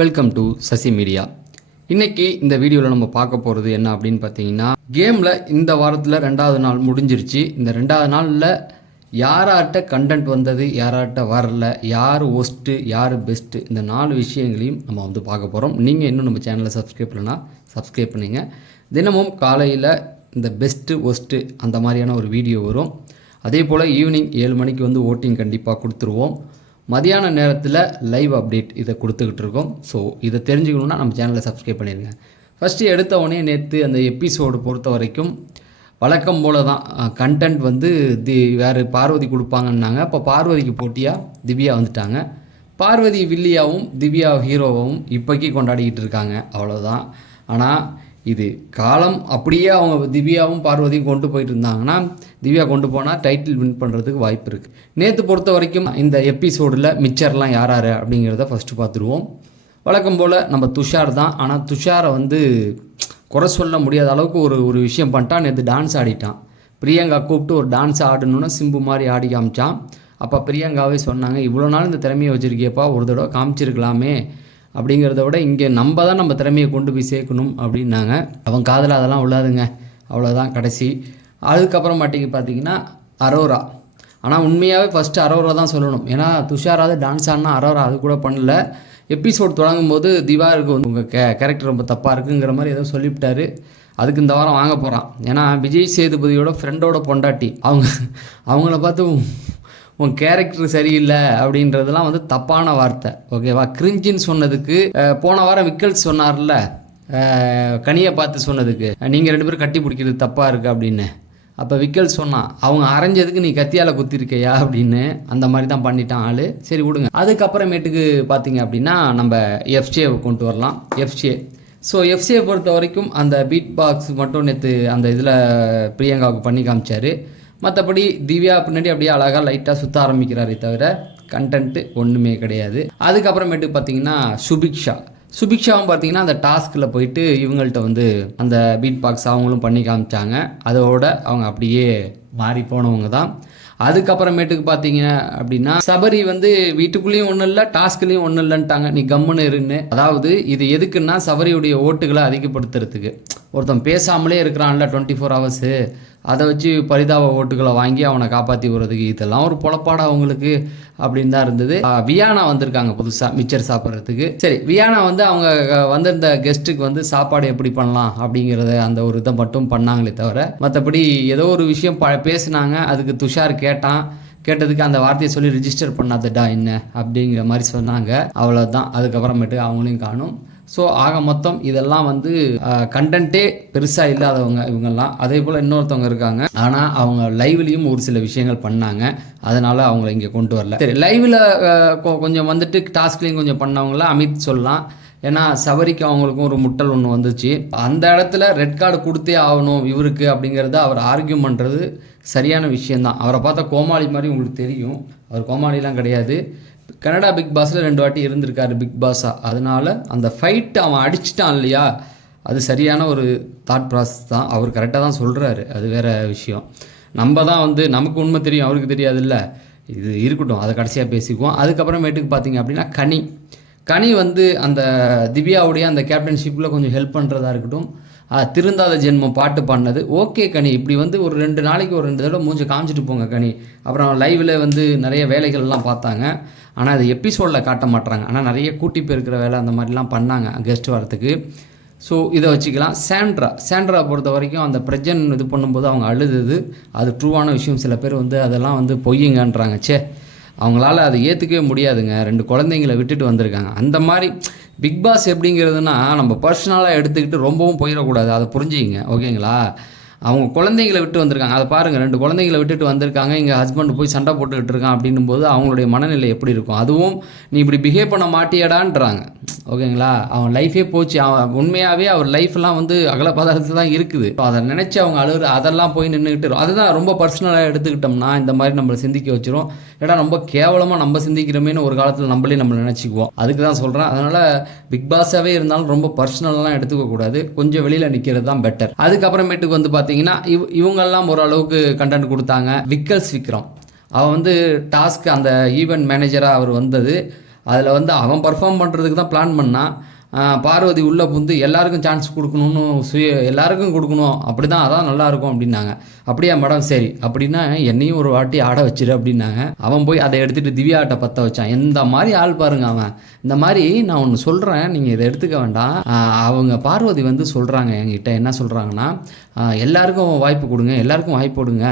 Welcome to Sasi media இன்னைக்கு இந்த வீடியோவில் நம்ம பார்க்க போகிறது என்ன அப்படின்னு பார்த்தீங்கன்னா கேமில் இந்த வாரத்தில் ரெண்டாவது நாள் முடிஞ்சிருச்சு. இந்த ரெண்டாவது நாளில் யாராட்ட கண்டென்ட் வந்தது யாராட்ட வரல யார் ஒஸ்ட்டு யார் பெஸ்ட்டு இந்த நாலு விஷயங்களையும் நம்ம வந்து பார்க்க போகிறோம் நீங்கள் இன்னும் நம்ம சேனலை சப்ஸ்கிரைப் பண்ணலன்னா சப்ஸ்கிரைப் பண்ணுங்க. தினமும் காலையில் இந்த பெஸ்ட்டு ஒஸ்ட்டு அந்த மாதிரியான ஒரு வீடியோ வரும். அதே போல் ஈவினிங் ஏழு மணிக்கு வந்து ஓட்டிங் கண்டிப்பாக கொடுத்துருவோம். மதியான நேரத்தில் லைவ் அப்டேட் இதை கொடுத்துக்கிட்டு இருக்கோம். ஸோ இதை தெரிஞ்சுக்கணுன்னா நம்ம சேனலை சப்ஸ்கிரைப் பண்ணிடுங்க. ஃபஸ்ட்டு எடுத்த உடனே நேற்று அந்த எபிசோடு பொறுத்த வரைக்கும் வழக்கம் போல தான் கண்டென்ட் வந்து தி வேறு பார்வதி கொடுப்பாங்கன்னாங்க. அப்போ பார்வதிக்கு போட்டியாக திவ்யா வந்துட்டாங்க. பார்வதி வில்லியாவும் திவ்யா ஹீரோவாகவும் இப்போக்கி கொண்டாடிக்கிட்டு இருக்காங்க. அவ்வளோதான் ஆனால் இது காலம் அப்படியே அவங்க திவ்யாவும் பார்வதியும் கொண்டு போயிட்டு இருந்தாங்கன்னா திவ்யா கொண்டு போனால் டைட்டில் வின் பண்ணுறதுக்கு வாய்ப்பு இருக்குது நேற்று பொறுத்த வரைக்கும் இந்த எபிசோடில் மிச்சர்லாம் யார் யார் அப்படிங்கிறத ஃபஸ்ட்டு பார்த்துருவோம் வழக்கம் போல் நம்ம துஷார் தான். ஆனால் துஷாரை வந்து குறை சொல்ல முடியாத அளவுக்கு ஒரு ஒரு விஷயம் பண்ணிட்டான். நேற்று டான்ஸ் ஆடிட்டான். பிரியங்கா கூப்பிட்டு ஒரு டான்ஸ் ஆடணுன்னா சிம்பு மாதிரி ஆடி காமிச்சான். அப்போ பிரியங்காவே சொன்னாங்க இவ்வளோ நாள் இந்த திறமையை வச்சுருக்கியப்பா ஒரு தடவை காமிச்சிருக்கலாமே. அப்படிங்கிறத விட இங்கே நம்ம தான் நம்ம திறமையை கொண்டு போய் சேர்க்கணும் அப்படின்னாங்க. அவன் காதில் அதெல்லாம் உள்ளாதுங்க அவ்வளோதான் கடைசி. அதுக்கப்புறமாட்டிக்கு பார்த்தீங்கன்னா அரோரா. ஆனால் உண்மையாகவே ஃபஸ்ட்டு அரோரா தான் சொல்லணும். ஏன்னா துஷாராவது டான்ஸ் ஆடினா அரோரா அது கூட பண்ணல. எபிசோட் தொடங்கும் போது திவாருக்கு உங்கள் கே கேரக்டர் ரொம்ப தப்பாக இருக்குங்கிற மாதிரி ஏதோ சொல்லிவிட்டாரு. அதுக்கு இந்த வாரம் வாங்க போகிறான் ஏன்னா விஜய் சேதுபதியோட ஃப்ரெண்டோட பொண்டாட்டி. அவங்க அவங்கள பார்த்து உன் கேரக்டர் சரியில்லை அப்படின்றதெல்லாம் வந்து தப்பான வார்த்தை ஓகேவா கிரிஞ்சின்னு சொன்னதுக்கு போன வாரம் விக்கல்ஸ் சொன்னார்ல கனியை பார்த்து சொன்னதுக்கு நீங்கள் ரெண்டு பேரும் கட்டி பிடிக்கிறது தப்பாக இருக்குது அப்படின்னு. அப்போ விக்கல் சொன்னான் அவங்க அரைஞ்சதுக்கு நீ கத்தியால் குத்திருக்கையா? அப்படின்னு. அந்த மாதிரி தான் பண்ணிட்டான் ஆள். சரி விடுங்க. அதுக்கப்புறமேட்டுக்கு பார்த்தீங்க அப்படின்னா நம்ம எஃப்சிஏவை கொண்டு வரலாம். எஃப்சிஏ ஸோ எஃப்சியை பொறுத்த வரைக்கும் அந்த பீட் பாக்ஸ் மட்டும் நேற்று அந்த இதில் பிரியங்காவுக்கு பண்ணி காமிச்சார். மற்றபடி திவ்யா பின்னாடி அப்படியே அழகாக லைட்டாக சுற்ற ஆரம்பிக்கிறாரே தவிர கண்டென்ட்டு ஒன்றுமே கிடையாது. அதுக்கப்புறமேட்டு பார்த்தீங்கன்னா சுபிக்ஷா. சுபிக்ஷாவும் பார்த்தீங்கன்னா அந்த டாஸ்கில் போயிட்டு இவங்கள்ட்ட வந்து அந்த பீட் பாக்ஸ் அவங்களும் பண்ணி காமிச்சாங்க. அதோட அவங்க அப்படியே மாறி போனவங்க தான். அதுக்கப்புறமேட்டுக்கு பார்த்தீங்க அப்படின்னா சபரி வந்து வீட்டுக்குள்ளேயும் ஒன்றும் இல்லை டாஸ்க்லேயும் ஒன்றும் இல்லைன்ட்டாங்க. நீ கம்முன்னு இருன்னு. அதாவது இது எதுக்குன்னா சபரியுடைய ஓட்டுகளை அதிகப்படுத்துறதுக்கு. ஒருத்தன் பேசாமலே இருக்கிறான்ல டுவெண்ட்டி ஃபோர் ஹவர்ஸு அதை வச்சு பரிதாப ஓட்டுகளை வாங்கி அவனை காப்பாற்றி விடுறதுக்கு இதெல்லாம் ஒரு பொழப்பாடா அவங்களுக்கு அப்படின்னு தான் இருந்தது. வியானா வந்திருக்காங்க புதுசாக மிச்சர் சாப்பிட்றதுக்கு. சரி வியானா வந்து அவங்க வந்திருந்த கெஸ்ட்டுக்கு வந்து சாப்பாடு எப்படி பண்ணலாம் அப்படிங்கிறத அந்த ஒரு இதை மட்டும் பண்ணாங்களே தவிர மற்றபடி ஏதோ ஒரு விஷயம் ப பேசினாங்க அதுக்கு துஷார் கேட்டான். கேட்டதுக்கு அந்த வார்த்தையை சொல்லி ரிஜிஸ்டர் பண்ணாதடா என்ன அப்படிங்கிற மாதிரி சொன்னாங்க. அவ்வளோதான் அதுக்கப்புறமேட்டு அவங்களையும் காணும். ஸோ ஆக மொத்தம் இதெல்லாம் வந்து கண்டென்ட்டே பெருசாக இல்லாதவங்க இவங்கெல்லாம். அதே போல் இன்னொருத்தவங்க இருக்காங்க. ஆனால் அவங்க லைவ்லேயும் ஒரு சில விஷயங்கள் பண்ணாங்க. அதனால் அவங்கள இங்கே கொண்டு வரல. சரி லைவில் கொஞ்சம் வந்துட்டு டாஸ்க்லேயும் கொஞ்சம் பண்ணவங்கள அமித் சொல்லலாம். ஏன்னா சபரிக்கு அவங்களுக்கும் ஒரு முட்டல் ஒன்று வந்துச்சு. அந்த இடத்துல ரெட் கார்டு கொடுத்தே ஆகணும் இவருக்கு அப்படிங்கிறத அவர் ஆர்கியூ பண்ணுறது சரியான விஷயந்தான் அவரை பார்த்தா கோமாளி மாதிரி உங்களுக்கு தெரியும். அவர் கோமாளிலாம் கிடையாது. கனடா பிக் பாஸில் ரெண்டு வாட்டி இருந்திருக்காரு பிக் பாஸாக அதனால அந்த ஃபைட் அவன் அடிச்சிட்டான் இல்லையா? அது சரியான ஒரு தாட் ப்ராசஸ் தான். அவர் கரெக்டாக தான் சொல்கிறாரு அது வேற விஷயம். நம்ம தான் வந்து நமக்கு உண்மை தெரியும் அவருக்கு தெரியாதுல்ல. இது இருக்கட்டும் அதை கடைசியாக பேசிக்குவோம். அதுக்கப்புறமேட்டுக்கு பார்த்தீங்க அப்படின்னா கனி. கனி வந்து அந்த திவ்யாவுடைய அந்த கேப்டன்ஷிப்பில் கொஞ்சம் ஹெல்ப் பண்ணுறதா இருக்கட்டும். திருந்தாத ஜென்மம் பாட்டு பாடினது. ஓகே கனி. இப்படி வந்து ஒரு ரெண்டு நாளைக்கு ஒரு ரெண்டு தடவை மூஞ்சி காமிச்சிட்டு போங்க கனி. அப்புறம் லைவில் வந்து நிறைய வேலைகள்லாம் பார்த்தாங்க. ஆனால் அது எபிசோடில் காட்ட மாட்டுறாங்க ஆனால் நிறைய கூட்டி பெருக்கிற வேலை அந்த மாதிரிலாம் பண்ணாங்க கெஸ்ட் வரத்துக்கு ஸோ இதை வச்சுக்கலாம். சாண்ட்ரா சாண்ட்ரா பொறுத்த வரைக்கும் அந்த பிரஜன் இது பண்ணும்போது அவங்க அழுதுது. அது ட்ரூவான விஷயம். சில பேர் வந்து அதெல்லாம் வந்து பொய்யுங்கன்றாங்க. ச்சே. அவங்களால அதை ஏற்றுக்கவே முடியாதுங்க. ரெண்டு குழந்தைங்களை விட்டுட்டு வந்திருக்காங்க. அந்த மாதிரி பிக் பாஸ் எப்படிங்கிறதுனா நம்ம பர்சனலாக எடுத்துக்கிட்டு ரொம்பவும் போயிடக்கூடாது. அதை புரிஞ்சுக்கிங்க ஓகேங்களா? அவங்க குழந்தைங்களை விட்டு வந்திருக்காங்க. அதை பாருங்கள் ரெண்டு குழந்தைங்களை விட்டுட்டு வந்திருக்காங்க. எங்கள் ஹஸ்பண்ட் போய் சண்டை போட்டுக்கிட்டு இருக்கான் அப்படின்னும் போது அவங்களுடைய மனநிலை எப்படி இருக்கும்? அதுவும் நீ இப்படி பிஹேவ் பண்ண மாட்டியடான்றாங்க. ஓகேங்களா? அவன் லைஃபே போச்சு. அவன் உண்மையாகவே அவர் லைஃப்லாம் வந்து அகல பதார்த்தத்தில் தான் இருக்குது. இப்போ அதை நினச்சி அவங்க அழுகுற அதெல்லாம் போய் நின்றுக்கிட்டு அதுதான் ரொம்ப பர்சனலாக எடுத்துக்கிட்டோம்னா இந்த மாதிரி நம்மளை சிந்திக்க வச்சிரும். ஏன்னா ரொம்ப கேவலமாக நம்ம சிந்திக்கிறோமேனு ஒரு காலத்தில் நம்மளே நம்ம நினச்சிக்குவோம். அதுக்கு தான் சொல்கிறேன் அதனால் பிக் பாஸாகவே இருந்தாலும் ரொம்ப பர்சனல்லாம் எடுத்துக்க கூடாது. கொஞ்சம் வெளியில் நிற்கிறது தான் பெட்டர் அதுக்கப்புறமேட்டுக்கு வந்து பார்த்தீங்கன்னா இவ் இவங்கெல்லாம் ஓரளவுக்கு கண்டென்ட் கொடுத்தாங்க. விக்கல்ஸ் விக்ரம். அவன் வந்து டாஸ்க் அந்த ஈவெண்ட் மேனேஜராக அவர் வந்தது. அதில் வந்து அவன் பர்ஃபார்ம் பண்ணுறதுக்கு தான் பிளான் பண்ணான் பார்வதி உள்ளே புந்து எல்லாருக்கும் சான்ஸ் கொடுக்கணும்னு சுய எல்லாருக்கும் கொடுக்கணும். அப்படி தான் அதான் நல்லாயிருக்கும் அப்படின்னாங்க. அப்படியா மேடம்? சரி. அப்படின்னா என்னையும் ஒரு வாட்டி ஆட வச்சிரு அப்படின்னாங்க. அவன் போய் அதை எடுத்துகிட்டு திவ்யாட்ட பற்ற வச்சான். இந்த மாதிரி ஆள் பாருங்க அவன். இந்த மாதிரி நான் ஒன்று சொல்கிறேன் நீங்கள் இதை எடுத்துக்க வேண்டாம். அவங்க பார்வதி வந்து சொல்கிறாங்க என்கிட்ட. என்ன சொல்கிறாங்கன்னா எல்லாருக்கும் வாய்ப்பு கொடுங்க. எல்லாருக்கும் வாய்ப்பு கொடுங்க.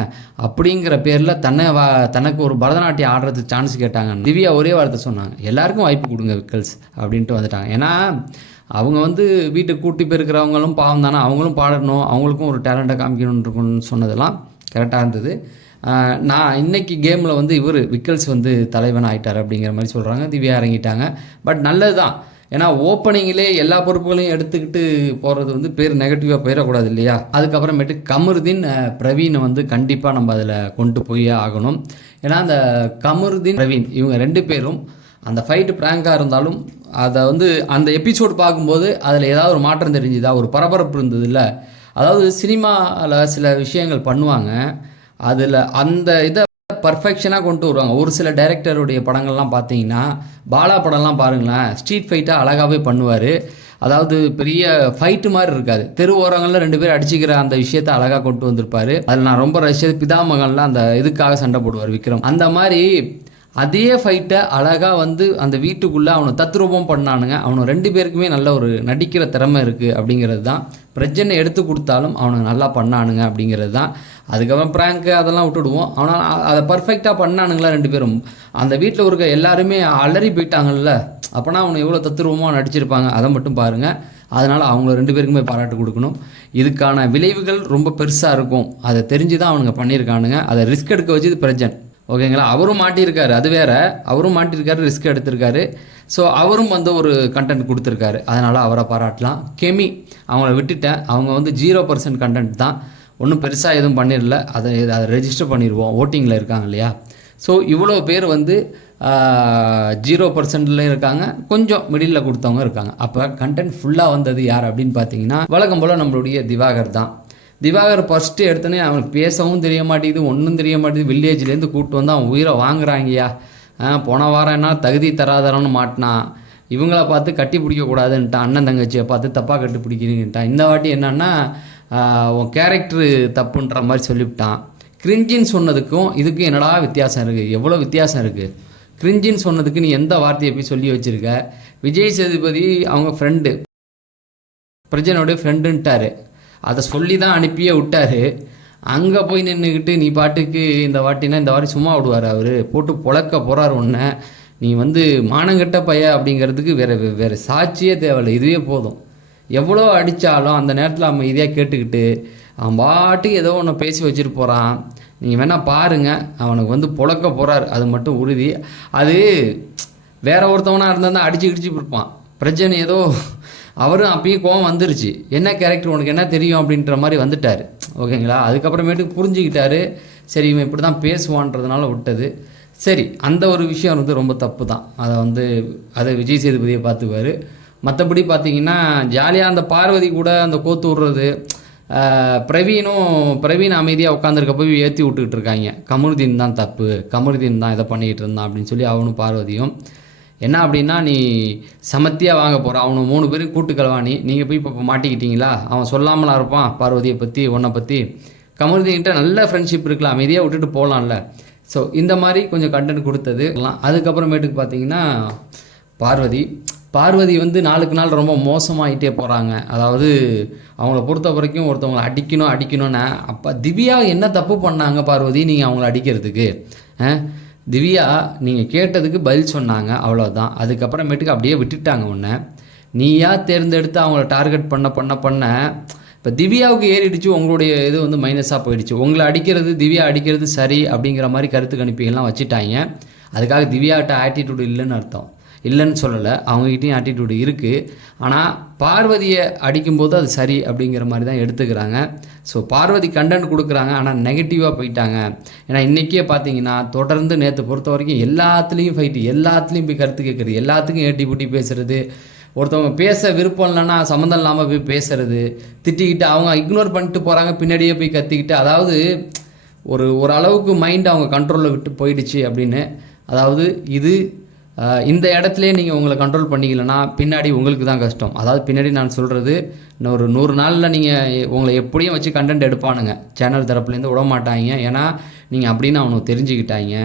அப்படிங்கிற பேரில் தன்னை வா தனக்கு ஒரு பரதநாட்டியம் ஆடுறதுக்கு சான்ஸ் கேட்டாங்க திவ்யா ஒரே வார்த்தை சொன்னாங்க. எல்லாருக்கும் வாய்ப்பு கொடுங்க விக்கல்ஸ் அப்படின்ட்டு வந்துட்டாங்க. ஏன்னா அவங்க வந்து வீட்டுக்கு கூட்டி போயிருக்கிறவங்களும் பாவம் தானே அவங்களும் பாடணும் அவங்களுக்கும் ஒரு டேலண்ட்டை காமிக்கணும்னு இருக்கணும்னு சொன்னதெல்லாம் கரெக்டாக இருந்தது. நான் இன்றைக்கி கேமில் வந்து இவர் விக்கல்ஸ் வந்து தலைவன் ஆகிட்டார் அப்படிங்கிற மாதிரி சொல்கிறாங்க திவ்யா இறங்கிட்டாங்க. பட் நல்லது தான் ஏன்னா ஓப்பனிங்கிலே எல்லா பொறுப்புகளையும் எடுத்துக்கிட்டு போகிறது வந்து பேர் நெகட்டிவாக போயிடக்கூடாது இல்லையா? அதுக்கப்புறமேட்டு கமருதீன் பிரவீனை வந்து கண்டிப்பாக நம்ம அதில் கொண்டு போய் ஆகணும். ஏன்னா அந்த கமருதீன் பிரவீன் இவங்க ரெண்டு பேரும் அந்த ஃபைட்டு ப்ராங்காக இருந்தாலும் அதை வந்து அந்த எபிசோடு பார்க்கும்போது அதில் ஏதாவது ஒரு மாற்றம் தெரிஞ்சுதா? ஒரு பரபரப்பு இருந்தது இல்லை அதாவது சினிமாவில் சில விஷயங்கள் பண்ணுவாங்க. அதில் அந்த இதை பர்ஃபெக்ஷனாக கொண்டு வருவாங்க. ஒரு சில டைரக்டருடைய படங்கள்லாம் பார்த்தீங்கன்னா பாலா படம்லாம் பாருங்களேன். ஸ்ட்ரீட் ஃபைட்டாக அழகாகவே பண்ணுவார். அதாவது பெரிய ஃபைட்டு மாதிரி இருக்காது. தெரு ஓரங்களில் ரெண்டு பேர் அடிச்சுக்கிற அந்த விஷயத்தை அழகாக கொண்டு வந்திருப்பாரு. அதில் நான் ரொம்ப ரசிச்சது பிதாமகன்லாம் அந்த இதுக்காக சண்டை போடுவார் விக்ரம். அந்த மாதிரி அதே ஃபைட்டை அழகாக வந்து அந்த வீட்டுக்குள்ளே அவனை தத்ரூபம் பண்ணானுங்க. அவனை ரெண்டு பேருக்குமே நல்ல ஒரு நடிக்கிற திறமை இருக்குது அப்படிங்கிறது தான். பிரச்சனை எடுத்து கொடுத்தாலும் அவனை நல்லா பண்ணானுங்க அப்படிங்கிறது தான். அதுக்கப்புறம் ப்ராங்க்கு அதெல்லாம் விட்டுடுவோம். ஆனால் அதை பர்ஃபெக்டாக பண்ணானுங்களா ரெண்டு பேரும். அந்த வீட்டில் இருக்க எல்லாருமே அலறி போயிட்டாங்கல்ல. அப்போனா அவனை எவ்வளோ தத்ரூபமாக நடிச்சிருப்பாங்க அதை மட்டும் பாருங்கள் அதனால் அவங்க ரெண்டு பேருக்குமே பாராட்டு கொடுக்கணும். இதுக்கான விளைவுகள் ரொம்ப பெருசாக இருக்கும். அதை தெரிஞ்சு தான் அவனுங்க பண்ணியிருக்கானுங்க. அதை ரிஸ்க் எடுக்க வச்சு இது பிரஜன் ஓகேங்களா? அவரும் மாட்டியிருக்காரு. அது வேற. அவரும் மாட்டியிருக்காரு ரிஸ்க் எடுத்திருக்காரு. ஸோ அவரும் வந்து ஒரு கண்டென்ட் கொடுத்துருக்காரு. அதனால் அவரை பாராட்டலாம். கெமி அவங்கள விட்டுட்டேன். அவங்க வந்து ஜீரோ பர்சன்ட் கண்டென்ட் தான். ஒன்றும் பெருசாக எதுவும் பண்ணிடல. அதை அதை ரெஜிஸ்டர் பண்ணிடுவோம். ஓட்டிங்கில் இருக்காங்க இல்லையா? ஸோ இவ்வளோ பேர் வந்து ஜீரோ பர்சன்ட்லேயும் இருக்காங்க. கொஞ்சம் மிடில் கொடுத்தவங்க இருக்காங்க. அப்போ கண்டென்ட் ஃபுல்லாக வந்தது யார் அப்படின்னு பார்த்தீங்கன்னா வழக்கம் போல் நம்மளுடைய திவாகர் தான். திவாகர் ஃபஸ்ட்டு எடுத்தோன்னே அவனுக்கு பேசவும் தெரிய மாட்டேங்குது ஒன்றும் தெரிய மாட்டேங்குது. வில்லேஜ்லேருந்து கூப்பிட்டு வந்து அவன் உயிரை வாங்குறாங்கய்யா. ஆ, போன வாரம் என்ன தகுதி தராதரம்னு மாட்டினான். இவங்கள பார்த்து கட்டி பிடிக்கக்கூடாதுன்ட்டான் அண்ணன் தங்கச்சியை பார்த்து தப்பாக கட்டி பிடிக்கிறீங்கன்ட்டான். இந்த வாட்டி என்னன்னா உன் கேரக்டரு தப்புன்ற மாதிரி சொல்லிவிட்டான். கிரிஞ்சின்னு சொன்னதுக்கும் இதுக்கும் என்னடா வித்தியாசம் இருக்குது எவ்வளோ வித்தியாசம் இருக்குது கிரிஞ்சின்னு சொன்னதுக்கு நீ எந்த வார்த்தையை போய் சொல்லி வச்சிருக்க? விஜய் சேதுபதி அவங்க ஃப்ரெண்டு பிரஜனோட ஃப்ரெண்டுன்ட்டார் அதை சொல்லி தான் அனுப்பியே விட்டாரு. அங்கே போய் நின்றுக்கிட்டு நீ பாட்டுக்கு இந்த வாட்டினா இந்த வாட்டி சும்மா விடுவார் அவர். போட்டு பொழக்க போகிறார் உன்னை. நீ வந்து மானங்கெட்ட பைய அப்படிங்கிறதுக்கு வேறு வேறு சாட்சியே தேவையில்லை. இதுவே போதும். எவ்வளோ அடித்தாலும் அந்த நேரத்தில் அமைதியாக கேட்டுக்கிட்டு அவன் பாட்டுக்கு ஏதோ ஒன்று பேசி வச்சுட்டு போகிறான் நீங்கள் வேணால் பாருங்கள் அவனுக்கு வந்து பொழக்க போகிறார் அது மட்டும் உறுதி. அது வேற ஒருத்தவனாக இருந்தால் அடிச்சு கிடிச்சு இருப்பான் பிரச்சனை ஏதோ அவரும் அப்பயும் கோவம் வந்துருச்சு. என்ன கேரக்டர் உனக்கு என்ன தெரியும் அப்படின்ற மாதிரி வந்துட்டார். ஓகேங்களா? அதுக்கப்புறமேட்டுக்கு புரிஞ்சுக்கிட்டாரு. சரி இவன் இப்படி தான் பேசுவான்றதுனால விட்டது. சரி அந்த ஒரு விஷயம் வந்து ரொம்ப தப்பு தான் அதை வந்து அதை விஜய் சேதுபதியை பார்த்துக்குவார். மற்றபடி பார்த்தீங்கன்னா ஜாலியாக அந்த பார்வதி கூட அந்த கோத்து விடுறது பிரவீனும் பிரவீன் அமைதியாக உட்காந்துருக்க போய் ஏற்றி விட்டுக்கிட்டு இருக்காங்க. கமருதீன் தான் தப்பு. கமருதீன் தான் இதை பண்ணிக்கிட்டு இருந்தான் அப்படின்னு சொல்லி அவனும் பார்வதியும் என்ன அப்படின்னா நீ சமத்தியாக வாங்க போகிற அவனை மூணு பேரும் கூட்டு கலவாணி நீங்கள் போய் இப்போ மாட்டிக்கிட்டீங்களா? அவன் சொல்லாமலாம் இருப்பான். பார்வதியை பற்றி உன்னை பற்றி கமருதீன்கிட்ட நல்ல ஃப்ரெண்ட்ஷிப் இருக்கலாம். அமைதியாக விட்டுட்டு போகலாம்ல ஸோ இந்த மாதிரி கொஞ்சம் கண்டென்ட் கொடுத்தது. அதுக்கப்புறமேட்டுக்கு பார்த்தீங்கன்னா பார்வதி. பார்வதி வந்து நாளுக்கு நாள் ரொம்ப மோசமாகிட்டே போகிறாங்க அதாவது அவங்கள பொறுத்த வரைக்கும் ஒருத்தவங்களை அடிக்கணும் அடிக்கணும்னு. அப்போ திவ்யா என்ன தப்பு பண்ணாங்க பார்வதி நீங்கள் அவங்கள அடிக்கிறதுக்கு? ஆ? திவ்யா நீங்கள் கேட்டதுக்கு பதில் சொன்னாங்க அவ்வளோதான் அதுக்கப்புறமேட்டுக்கு அப்படியே விட்டுட்டாங்க உன்னை. நீயா தேர்ந்தெடுத்து அவங்கள டார்கெட் பண்ண பண்ண பண்ண இப்போ திவ்யாவுக்கு ஏறிடுச்சு உங்களுடைய இது வந்து மைனஸாக போயிடுச்சு. உங்களை அடிக்கிறது திவ்யா அடிக்கிறது சரி அப்படிங்கிற மாதிரி கருத்து கணிப்புகள்லாம் வச்சுட்டாங்க. அதுக்காக திவ்யாட்ட ஆட்டிடியூடு இல்லைன்னு அர்த்தம். இல்லைன்னு சொல்லலை. அவங்ககிட்டையும் ஆட்டிடியூடு இருக்குது ஆனால் பார்வதியை அடிக்கும்போது அது சரி அப்படிங்கிற மாதிரி தான் எடுத்துக்கிறாங்க. ஸோ பார்வதி கண்டென்ட் கொடுக்குறாங்க ஆனால் நெகட்டிவாக போயிட்டாங்க. ஏன்னா இன்றைக்கே பார்த்தீங்கன்னா தொடர்ந்து நேற்று பொறுத்த வரைக்கும் எல்லாத்துலேயும் ஃபைட்டு எல்லாத்துலேயும் போய் கருத்து கேட்குறது எல்லாத்துக்கும் ஏட்டி பூட்டி பேசுகிறது ஒருத்தவங்க பேச விருப்பம் இல்லைன்னா சம்மந்தம் இல்லாமல் போய் பேசுறது. திட்டிக்கிட்டு அவங்க இக்னோர் பண்ணிட்டு போகிறாங்க பின்னாடியே போய் கத்திக்கிட்டு. அதாவது ஒரு ஒரு அளவுக்கு மைண்ட் அவங்க கண்ட்ரோலில் விட்டு போயிடுச்சு அப்படின்னு. அதாவது இது இந்த இடத்துலையே நீங்கள் உங்களை கண்ட்ரோல் பண்ணிக்கலனா பின்னாடி உங்களுக்கு தான் கஷ்டம். அதாவது பின்னாடி நான் சொல்கிறது இன்னும் ஒரு நூறு நாளில் நீங்கள் உங்களை எப்படியும் வச்சு கண்டென்ட் எடுப்பானுங்க. சேனல் தரப்புலேருந்து விட மாட்டாங்க. ஏன்னா நீங்கள் அப்படின்னு அவனுக்கு தெரிஞ்சுக்கிட்டாங்க.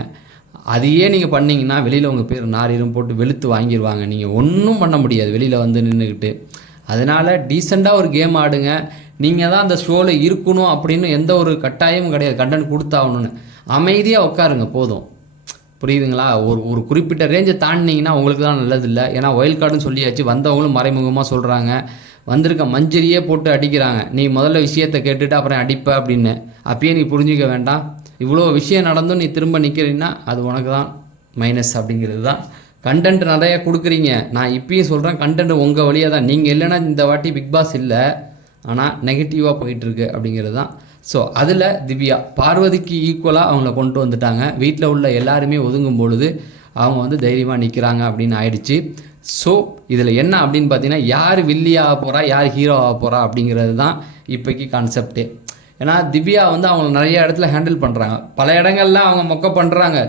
அதையே நீங்கள் பண்ணீங்கன்னா வெளியில் உங்கள் பேர் நாரீரும் போட்டு வெளுத்து வாங்கிடுவாங்க நீங்கள் ஒன்றும் பண்ண முடியாது வெளியில் வந்து நின்றுக்கிட்டு அதனால் டீசெண்டாக ஒரு கேம் ஆடுங்க. நீங்கள் தான் அந்த ஷோவில் இருக்கணும் அப்படின்னு எந்த ஒரு கட்டாயமும் கிடையாது. கண்டென்ட் கொடுத்தாகணும்னு. அமைதியாக உட்காருங்க போதும். புரியுதுங்களா? ஒரு ஒரு குறிப்பிட்ட ரேஞ்சை தாண்டினீங்கன்னா உங்களுக்கு தான் நல்லது இல்லை ஏன்னா ஒயில் கார்டுன்னு சொல்லியாச்சு. வந்தவங்களும் மறைமுகமாக சொல்கிறாங்க வந்திருக்க மஞ்சரியே போட்டு அடிக்கிறாங்க. நீ முதல்ல விஷயத்தை கேட்டுட்டு அப்புறம் அடிப்ப அப்படின்னு. அப்பயே நீ புரிஞ்சிக்க வேண்டாம். இவ்வளோ விஷயம் நடந்தும் நீ திரும்ப நிற்கிறீன்னா அது உனக்கு தான் மைனஸ் அப்படிங்கிறது தான் கண்டென்ட் நிறையா கொடுக்குறீங்க. நான் இப்பயும் சொல்கிறேன் கண்டென்ட் உங்கள் வழியாக தான் நீங்கள் இல்லைன்னா இந்த வாட்டி பிக் பாஸ் இல்லை. ஆனால் நெகட்டிவாக போயிட்டுருக்கு அப்படிங்கிறது தான் ஸோ அதில் திவ்யா பார்வதிக்கு ஈக்குவலாக அவங்கள கொண்டு வந்துட்டாங்க. வீட்டில் உள்ள எல்லாருமே ஒதுங்கும் பொழுது அவங்க வந்து தைரியமாக நிற்கிறாங்க அப்படின்னு ஆயிடுச்சு. ஸோ இதில் என்ன அப்படின்னு பார்த்தீங்கன்னா யார் வில்லியாக போகிறா யார் ஹீரோ ஆக போகிறா அப்படிங்கிறது தான் இப்போக்கி கான்செப்டே ஏன்னா திவ்யா வந்து அவங்க நிறைய இடத்துல ஹேண்டில் பண்ணுறாங்க பல இடங்கள்ல அவங்க மொக்க பண்ணுறாங்க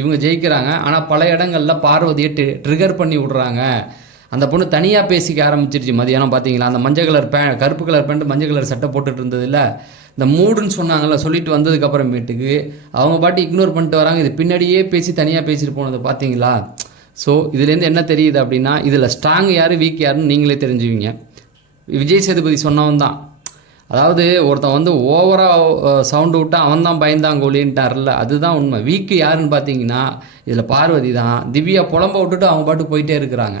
இவங்க ஜெயிக்கிறாங்க. ஆனால் பல இடங்களில் பார்வதியை ட்ரி ட்ரிகர் பண்ணி விடுறாங்க. அந்த பொண்ணு தனியாக பேசிக்க ஆரம்பிச்சிருச்சு. மதியானம் பார்த்தீங்களா அந்த மஞ்சள் கலர் பே கருப்பு கலர் பேண்ட் மஞ்சள் கலர் சட்டை போட்டுட்டு இருந்ததில்ல இந்த மூடுன்னு சொன்னாங்கல்ல சொல்லிட்டு வந்ததுக்கு அப்புறமேட்டுக்கு அவங்க பாட்டு இக்னோர் பண்ணிட்டு வராங்க. இது பின்னாடியே பேசி தனியாக பேசிட்டு போனதை பார்த்தீங்களா ஸோ இதுலேருந்து என்ன தெரியுது அப்படின்னா இதில் ஸ்ட்ராங் யார் வீக் யாருன்னு நீங்களே தெரிஞ்சுவீங்க. விஜய் சேதுபதி சொன்னவன் தான். அதாவது ஒருத்தன் வந்து ஓவராக சவுண்டு விட்டா அவன் தான் பயந்தாங்கோலின்ட்டார்ல அதுதான் உண்மை. வீக்கு யாருன்னு பார்த்தீங்கன்னா இதில் பார்வதி தான். திவ்யா புலம்ப விட்டுட்டு அவங்க பாட்டு போயிட்டே இருக்கிறாங்க.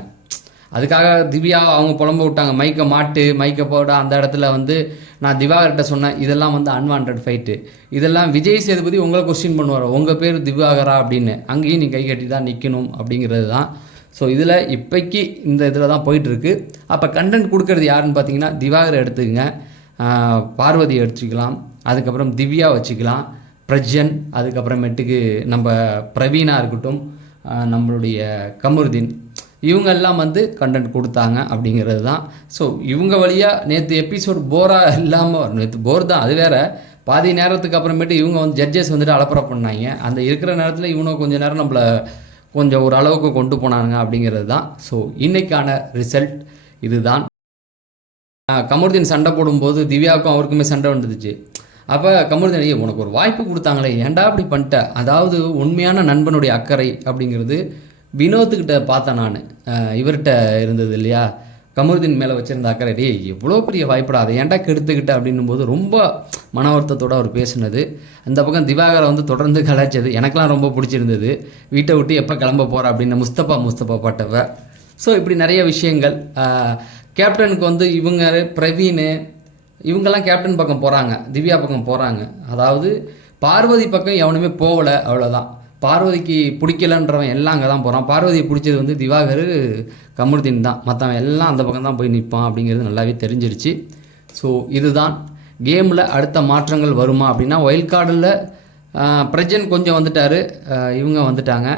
அதுக்காக திவ்யா அவங்க புலம்ப விட்டாங்க. மைக்கை மாட்டு மைக்கை போட அந்த இடத்துல வந்து நான் திவாகர்கிட்ட சொன்னேன் இதெல்லாம் வந்து அன்வான்ட் ஃபைட்டு இதெல்லாம் விஜய் சேதுபதி உங்களை கொஸ்டின் பண்ணுவார். உங்கள் பேர் திவாகரா? அப்படின்னு. அங்கேயும் நீ கை கட்டி தான் நிற்கணும் அப்படிங்கிறது தான். ஸோ இதில் இப்போக்கி இந்த இதில் தான் போயிட்டுருக்கு. அப்போ கண்டென்ட் கொடுக்கறது யாருன்னு பார்த்தீங்கன்னா திவாகர் எடுத்துக்கங்க. பார்வதி எடுத்துக்கலாம். அதுக்கப்புறம் திவ்யா வச்சுக்கலாம். பிரஜன் அதுக்கப்புறமேட்டுக்கு நம்ம பிரவீனா இருக்கட்டும். நம்மளுடைய கமருதீன். இவங்கெல்லாம் வந்து கண்டென்ட் கொடுத்தாங்க அப்படிங்கிறது தான். ஸோ இவங்க வழியாக நேற்று எபிசோட் போராக இல்லாமல் நேற்று போர் தான் அது வேறு. பாதி நேரத்துக்கு அப்புறமேட்டு இவங்க வந்து ஜட்ஜஸ் வந்துட்டு அலப்பற பண்ணாங்க. அந்த இருக்கிற நேரத்தில் இவனும் கொஞ்சம் நேரம் நம்மளை கொஞ்சம் ஒரு அளவுக்கு கொண்டு போனாங்க அப்படிங்கிறது தான். ஸோ இன்றைக்கான ரிசல்ட் இதுதான். கமருதீன் சண்டை போடும்போது திவ்யாவுக்கும் அவருக்குமே சண்டை வந்துடுச்சு. அப்போ கமருதீன் ஐயா உனக்கு ஒரு வாய்ப்பு கொடுத்தாங்களே ஏன்டா அப்படி பண்ணிட்ட? அதாவது உண்மையான நண்பனுடைய அக்கறை அப்படிங்கிறது வினோத்துக்கிட்ட பார்த்தேன் நான். இவர்கிட்ட இருந்தது இல்லையா? கமருதீன் மேலே வச்சிருந்த அக்கறை டே எவ்வளோ பெரிய வாய்ப்புடா அதை ஏன்டா கெடுத்துக்கிட்ட? அப்படின்னும் போது ரொம்ப மன வருத்தத்தோடு அவர் பேசுனது. அந்த பக்கம் திவாகரை வந்து தொடர்ந்து கலாய்ச்சது. எனக்கெலாம் ரொம்ப பிடிச்சிருந்தது. வீட்டை விட்டு எப்போ கிளம்ப போகிறா அப்படின்னு முஸ்தபா முஸ்தபா பாட்டவ. ஸோ இப்படி நிறைய விஷயங்கள். கேப்டனுக்கு வந்து இவங்க பிரவீன் இவங்கெல்லாம் கேப்டன் பக்கம் போகிறாங்க திவ்யா பக்கம் போகிறாங்க அதாவது பார்வதி பக்கம் எவனுமே போகலை அவ்வளோதான் பார்வதிக்கு பிடிக்கலன்றவன் எல்லாம் அங்கே தான் போகிறான் பார்வதியை பிடிச்சது வந்து திவாகர் கமருதீன் தான். மற்றவன் எல்லாம் அந்த பக்கம் தான் போய் நிற்பான் அப்படிங்கிறது நல்லாவே தெரிஞ்சிருச்சு. ஸோ இதுதான். கேமில் அடுத்த மாற்றங்கள் வருமா அப்படின்னா ஒயில் கார்டில் பிரஜன் கொஞ்சம் வந்துட்டார். இவங்க வந்துட்டாங்க.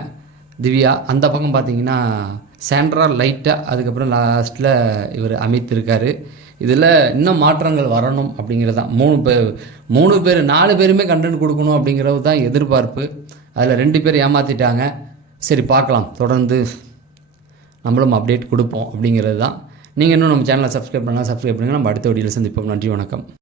திவ்யா அந்த பக்கம் பார்த்தீங்கன்னா சாண்ட்ரா லைட்டாக அதுக்கப்புறம் லாஸ்ட்டில் இவர் அமித் இருக்கார் இதில் இன்னும் மாற்றங்கள் வரணும் அப்படிங்கிறது தான் மூணு பேர் மூணு பேர் நாலு பேருமே கண்டென்ட் கொடுக்கணும் அப்படிங்கிறது தான் எதிர்பார்ப்பு. அதில் ரெண்டு பேர் ஏமாற்றிட்டாங்க சரி பார்க்கலாம். தொடர்ந்து நம்மளும் அப்டேட் கொடுப்போம் அப்படிங்கிறது தான் நீங்கள் இன்னும் நம்ம சேனலை சப்ஸ்கிரைப் பண்ணால் சப்ஸ்கிரைப் பண்ணுங்கள் நம்ம அடுத்த வீடியோவில் சந்திப்போம். நன்றி வணக்கம்.